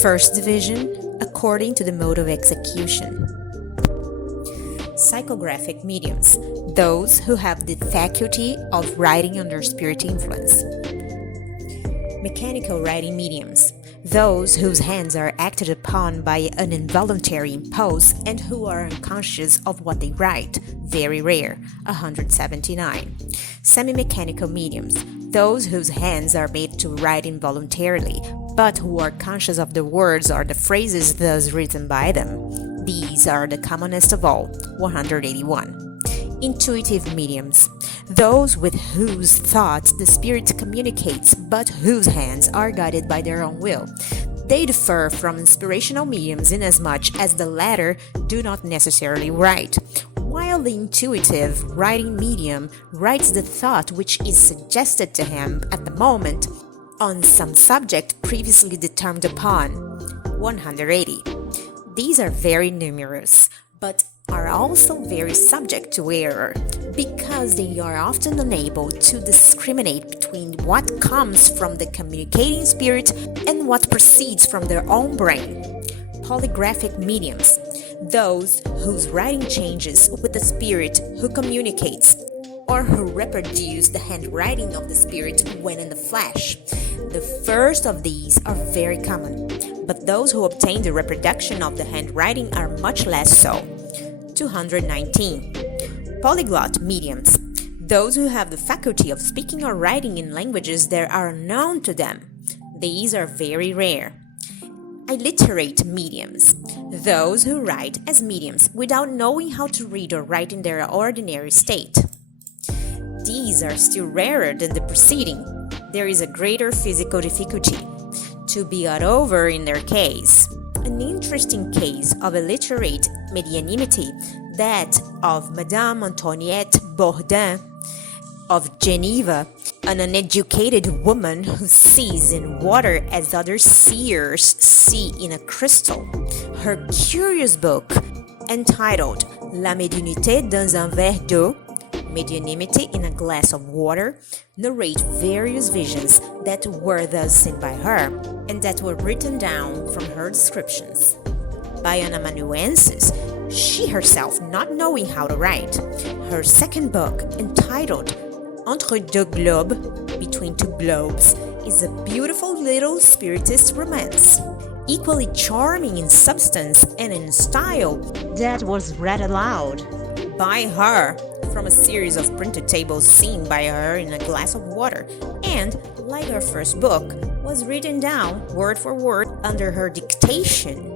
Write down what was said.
First division, according to the mode of execution. Psychographic mediums, those who have the faculty of writing under spirit influence. Mechanical writing mediums, those whose hands are acted upon by an involuntary impulse and who are unconscious of what they write, very rare, 179. Semi-mechanical mediums, those whose hands are made to write involuntarily, but who are conscious of the words or the phrases thus written by them. These are the commonest of all, 181. Intuitive mediums, those with whose thoughts the spirit communicates but whose hands are guided by their own will. They differ from inspirational mediums inasmuch as the latter do not necessarily write, while the intuitive writing medium writes the thought which is suggested to him at the moment on some subject previously determined upon, 180. These are very numerous, but are also very subject to error, because they are often unable to discriminate between what comes from the communicating spirit and what proceeds from their own brain. Polygraphic mediums, those whose writing changes with the spirit who communicates, or who reproduce the handwriting of the spirit when in the flesh. The first of these are very common, but those who obtain the reproduction of the handwriting are much less so. 219. Polyglot mediums, those who have the faculty of speaking or writing in languages that are unknown to them. These are very rare. Illiterate mediums, those who write as mediums without knowing how to read or write in their ordinary state. These are still rarer than the preceding. There is a greater physical difficulty to be got over in their case. An interesting case of illiterate medianimity, that of Madame Antoinette Bourdin of Geneva, an uneducated woman who sees in water as other seers see in a crystal. Her curious book, entitled La médiumnité dans un verre d'eau, Medianimity in a Glass of Water, narrate various visions that were thus seen by her, and that were written down from her descriptions. By an amanuensis, she herself not knowing how to write. Her second book, entitled Entre deux globes, Between Two Globes, is a beautiful little spiritist romance, equally charming in substance and in style, that was read aloud by her from a series of printed tables seen by her in a glass of water, and, like her first book, was written down word for word under her dictation.